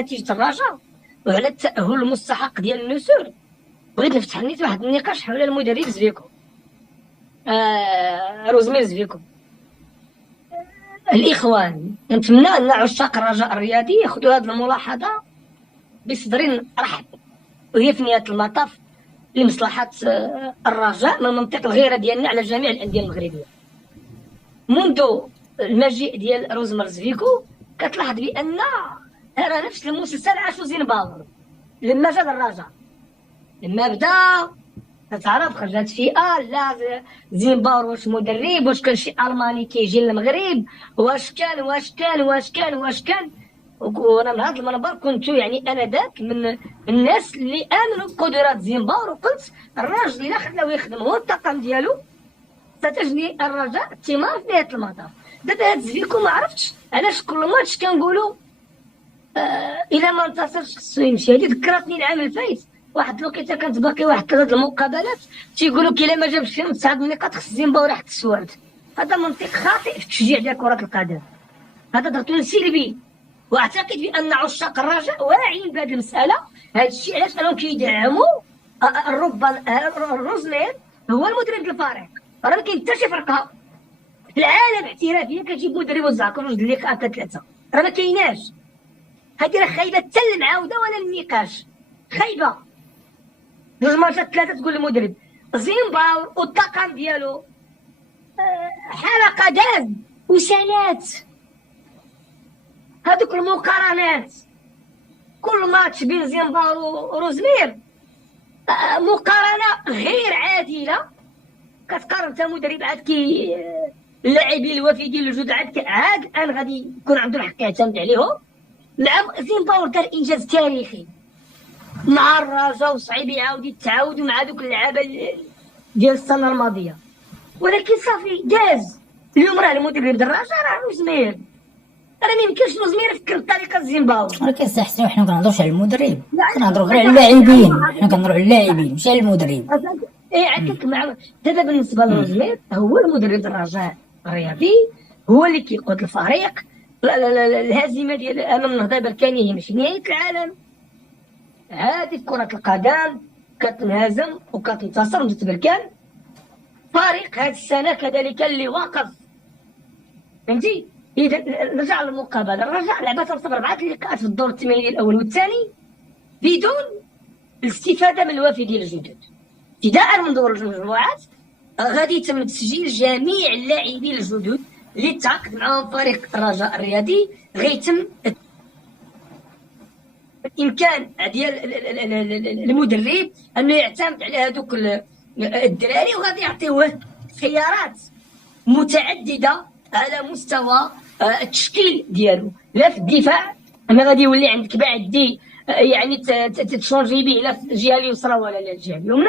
نتيجه الرجاء وعلى التاهل المستحق ديال النسور. بغيت نفتح نيت واحد النقاش حول المدرب زفيكو، روزمير زفيكو. الاخوان نتمنى ان عشاق الرجاء الرياضي ياخذوا هذه الملاحظه بصدر رحب، وهي في نهايه المطاف لمصلحه الرجاء من منطق الغيره ديالنا على جميع الانديه المغربيه. منذ المجيء ديال روزمير زفيكو كتلاحظ بان راه نفس المسلسل عاشو زينباور لما جا الرجاء. لما بدا تعرف خرجت فئه لا زينباور واش مدرب، واش كان شي الماني كيجي للمغرب، واش كان. وانا من هذا المنبر كنت يعني انا ذاك من الناس اللي امنوا بقدرات زينباور، وقلت الراجل الا خلاوه يخدم هو الطاقم ديالو ستجني الرجاء الثمار في نهايه المطاف. دابا هاد زفيكو ما عرفتش علاش كل ماتش كنقولوا الى ما انتصرش خصو يمشي. هادي ذكرتني العام الفايت، واحد الوقيته كانت باقي واحد 3 المقابلات تيقولوا كي الا ما جابش فيهم 9 النقاط خص زيمباوري حتى السوارد. هذا منطق خاطئ في التشجيع ديال كره القدم، هذا درتو سلبي. واعتقد بان عشاق الرجاء واعيين بهذه المساله. هذا الشيء علاش انهم كيدعموا روزمير هو المدرب ديال الفريق. راه ما كاين حتى شي فرقه في العالم احترافيه كتجيب مدرب وزعكر جوج اللقاءات 3، راه ما كايناش. هذه راه خايبه حتى المعاوده ولا النقاش، خايبه. جوج ماتشات 3 تقول للمدرب. زيمباور والطاقم ديالو حلقه داز وسالات. هذوك المقارنات كل ماتش بين زيمباور وروزمير مقارنه غير عادله. كتقارن انت مدرب عاد كي اللاعبين الوافدين الجدد عاد الان غادي يكون عنده الحق يعتمد عليهم. نعم زيمباور دار انجاز تاريخي مع الرجاء وصعيب يعاود يتعاودوا مع دوك اللعابه ديال السنه الماضيه، ولكن صافي داز. اليوم راه المدرب ديال الرجاء راه روزمير، راه ما يمكنش روزمير يفكر بطريقه زيمباور. ولكن سي حسين حنا ما كنهضروش على المدرب، كنهضروا غير على اللاعبين. حنا كنهضروا على اللاعبين ماشي على المدرب. عكاك مع دابا بالنسبه لروزمير هو المدرب ديال الرجاء الرياضي، هو اللي كيقود الفريق. الهزيمه ديال امام النهضه بركانيه هي ماشي نهايه العالم. عادي في كره القدم كتنهزم وكتنتصر وانت بركان. فريق هذه السنه كذلك اللي وقف، فهمتي. اذا نرجع للمقابله، الرجاء لعبت 4 لقاءات في الدور الثمانيني الاول والثاني بدون الاستفاده من الوافدين الجدد. ابتداء من دور المجموعات غادي يتم تسجيل جميع اللاعبين الجدد اللي تعاقد معهم فريق الرجاء الرياضي. غيتم الامكان ديال المدرب انه يعتمد على هذوك الدراري، وغادي يعطيوه خيارات متعدده على مستوى التشكيل ديالو. لا في الدفاع انا غادي يولي عندك بعد دي يعني تتشونجي به لا في الجهه اليسرى ولا لا الجهه اليمنى.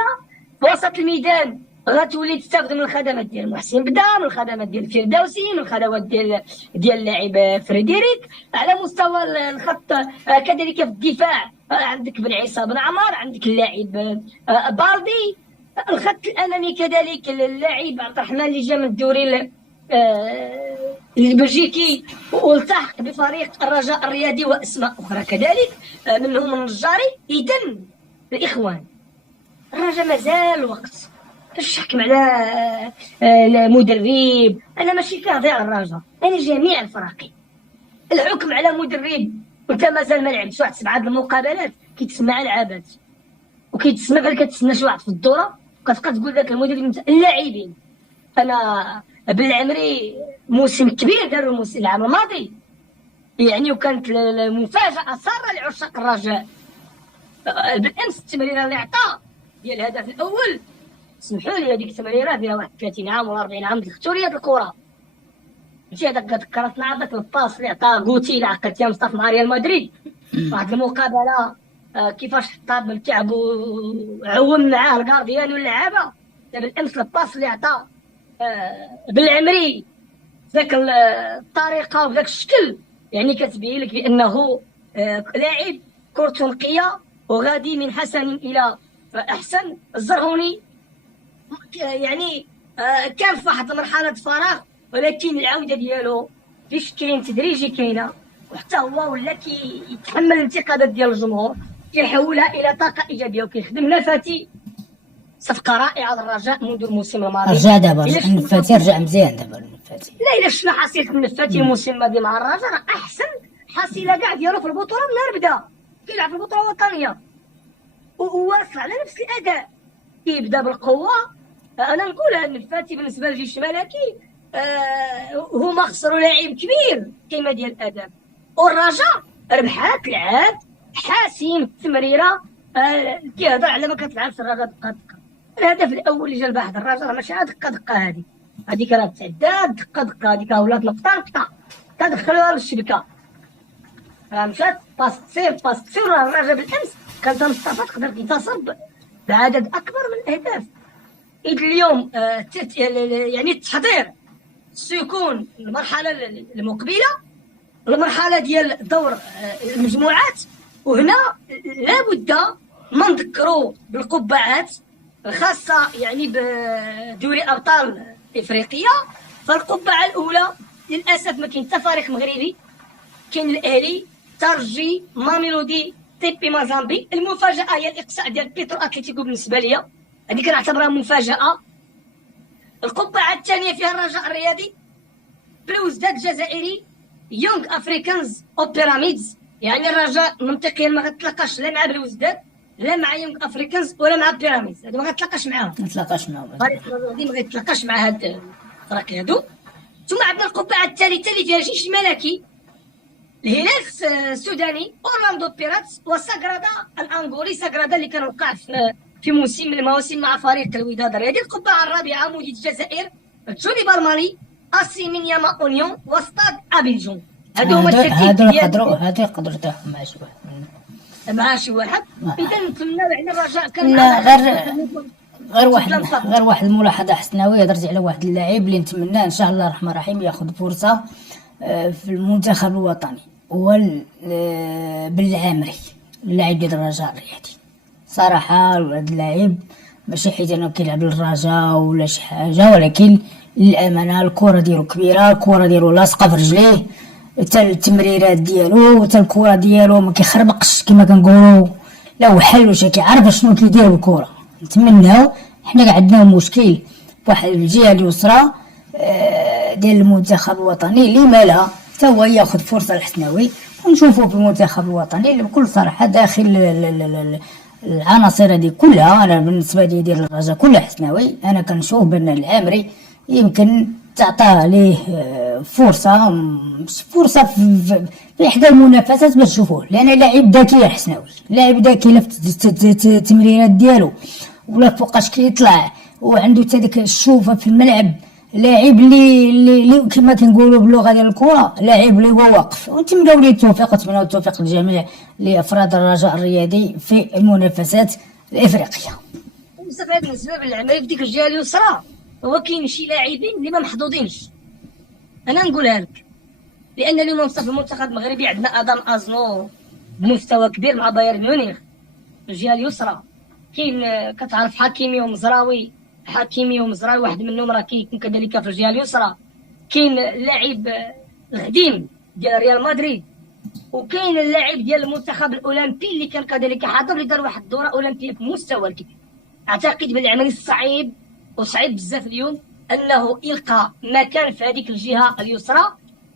في وسط الميدان غتولي تستخدم الخدمات ديال محسن بدا، من الخدمات ديال الفردوسي، من الخدمات ديال اللاعب فريديريك. على مستوى الخط كذلك في الدفاع عندك بن عيسى بن عمر، عندك اللاعب بالدي. الخط الامامي كذلك اللاعب عبد الرحمن اللي جا من الدوري البلجيكي والتحق بفريق الرجاء الرياضي واسماء اخرى كذلك منهم النجاري. اذا الاخوان الرجاء مازال الوقت باش تحكم على المدرب. انا ماشي كنهضر على الرجاء، انا جميع الفرق. الحكم على مدرب وانت مازال ما لعبتش واحد 7 المقابلات كيتسمى العابات، وكيتسمى بحال كتسنى شي واحد في الدوره كتبقى تقول ذاك المدرب. اللاعبين انا بالعمري موسم كبير داروا الموسم العام الماضي يعني، وكانت المفاجاه ساره لعشاق الرجاء. بالامس التمريره اللي عطا ديال الهدف الاول، سمحوا لي هذيك التمريره فيها واحد 30 عام ولا 40 عام ديال رياض الكره. ماشي هذاك ذكرتنا هذاك الباس اللي عطاه غوتي اللي عقدت يا مصطفى مع ريال مدريد واحد المقابله كيفاش حطها بالكعب وعوم معاه الكارديان واللعابه. بالامس الباس اللي عطا بالعمري ذاك الطريقه وذاك الشكل يعني كتبين لك بانه لاعب كرة نقيه وغادي من حسن الى احسن. الزرهوني يعني كان في واحد مرحله فراغ، ولكن العوده ديالو بشكل تدريجي كاينه. وحتى هو ولا كيتحمل الانتقادات ديال الجمهور، كيحولها الى طاقه ايجابيه وكيخدم نفاتي. صفقه رائعه للرجاء منذ الموسم الماضي. رجع دابا النفاتي رجع مزيان دابا النفاتي. لا الا شفنا حصيله النفاتي الموسم الماضي مع الرجاء راه احسن حصيله كاع ديالو في البطوله من نهار بدا كيلعب في البطوله الوطنيه، وواصل على نفس الاداء، كيبدا بالقوه. انا نقولها النفاتي بالنسبه للجيش الملكي هما خسروا لاعب كبير قيمه ديال الاداء، والرجاء ربحات لعاب حاسم التمريره كيهضر على ما كتلعب في الرجاء دقه دقه. الهدف الاول اللي جا لواحد الرجاء ماشي دقه دقه، هذيك راه تعدات دقه دقه، هذيك ولات نقطه نقطه كدخلوها للشبكه، راه مشات باس تصير راه الرجاء بالامس كانت مصطفى تقدر تنتصر بعدد اكبر من الاهداف. اذ اليوم يعني التحضير سيكون المرحله المقبله، المرحله ديال دور المجموعات، وهنا لابد ما نذكروا بالقبعات الخاصه يعني بدوري ابطال افريقيا. فالقبعه الاولى للاسف ما كاين حتى فريق مغربي، كاين الاهلي، ترجي، ماميلودي، تيبي مازامبي. المفاجاه هي الاقصاء ديال بيترو اتليتيكو بالنسبه ليا، هذه كنعتبرها مفاجاه. القبعه الثانيه فيها الرجاء الرياضي، بلوزداد الجزائري، يونغ افريكانز او بيراميدز. يعني الرجاء منطقيا ما غتلاقاش لا مع بلوزداد لا مع يونغ افريكانز ولا مع بيراميدز، هادو ما غتلاقاش معاهم، فريق الرياضي ما غيتلاقاش مع هاد الفرق هادو. ثم عندنا القبعه الثالثه اللي فيها جيش الملكي، الهلال السوداني، اورلاندو بيراتس، وساغرادا الانغولي، ساغرادا اللي كان وقع في موسم من المواسم مع فريق الوداد الرياضي. القبعه الرابعه مولود الجزائر، جوليبا المالي، اسي مينياما اونيون، وستاد ابيجون. هادو هما الترتيب ديال هادو يقدروا يتاحوا مع شي واحد اذا نتمناو يعني الرجاء كان لا غير واحد الملاحظه حسناوي. هضرتي على واحد اللاعب اللي نتمناه ان شاء الله الرحمن الرحيم ياخذ فرصه في المنتخب الوطني، هو بالعامري، اللاعب ديال الرجاء الرياضي. صراحه هذا اللاعب ماشي حيت انه كيلعب للرجاء ولا شي حاجه، ولكن للامانه الكره ديالو كبيره، الكره ديالو لاصقه في رجليه، حتى التمريرات ديالو حتى الكره ديالو ما كيخربقش كما كنقولوا، لا وحل واش كيعرف شنو كيدير بالكره. نتمناو حنا عندنا مشكل بواحد الجهه اليسرى ديال المنتخب الوطني اللي مالها حتى هو ياخذ فرصه الحسناوي، ونشوفوا في المنتخب الوطني بكل صراحه داخل العناصر هذه كلها. انا بالنسبه لي ديال الرجاء كلها حسناوي، انا كنشوف بان العامري يمكن تعطى ليه فرصه في احدى المنافسات باش تشوفوه، لان لاعب ذكي الحسناوي، لاعب ذكي في التمريرات ديالو ولا فوقاش كيطلع، وعنده حتى ديك الشوفه في الملعب، لاعب اللي كما كنقولوا باللغه ديال الكره لاعب اللي هو واقف. ونتمنوا ليه التوفيق، ونتمنوا التوفيق للجميع لافراد الرجاء الرياضي في المنافسات الافريقيه. بصفه بالنسبه للعمليه في ديك الجهه اليسرى، هو كاين شي لاعبين اللي ما محظوظينش، انا نقولها لك، لان اليوم في المنتخب المغربي عندنا ادم ازنو بمستوى كبير مع بايرن ميونخ في الجهه اليسرى، كاين كتعرف حكيمي ومزراوي واحد منهم راه كيكون كذلك في الجهه اليسرى، كاين اللاعب القديم ديال ريال مدريد، وكاين اللاعب ديال المنتخب الاولمبي اللي كان كذلك حاضر، اللي دار واحد الدوره اولمبيه في مستوى الكبير. اعتقد بالعمل صعيب بزاف اليوم انه يلقى مكان في هذيك الجهه اليسرى.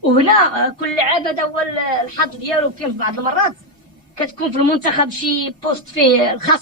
وهنا كل لاعب هذا هو الحظ ديالو، كاين في بعض المرات كتكون في المنتخب شي بوست فيه الخاص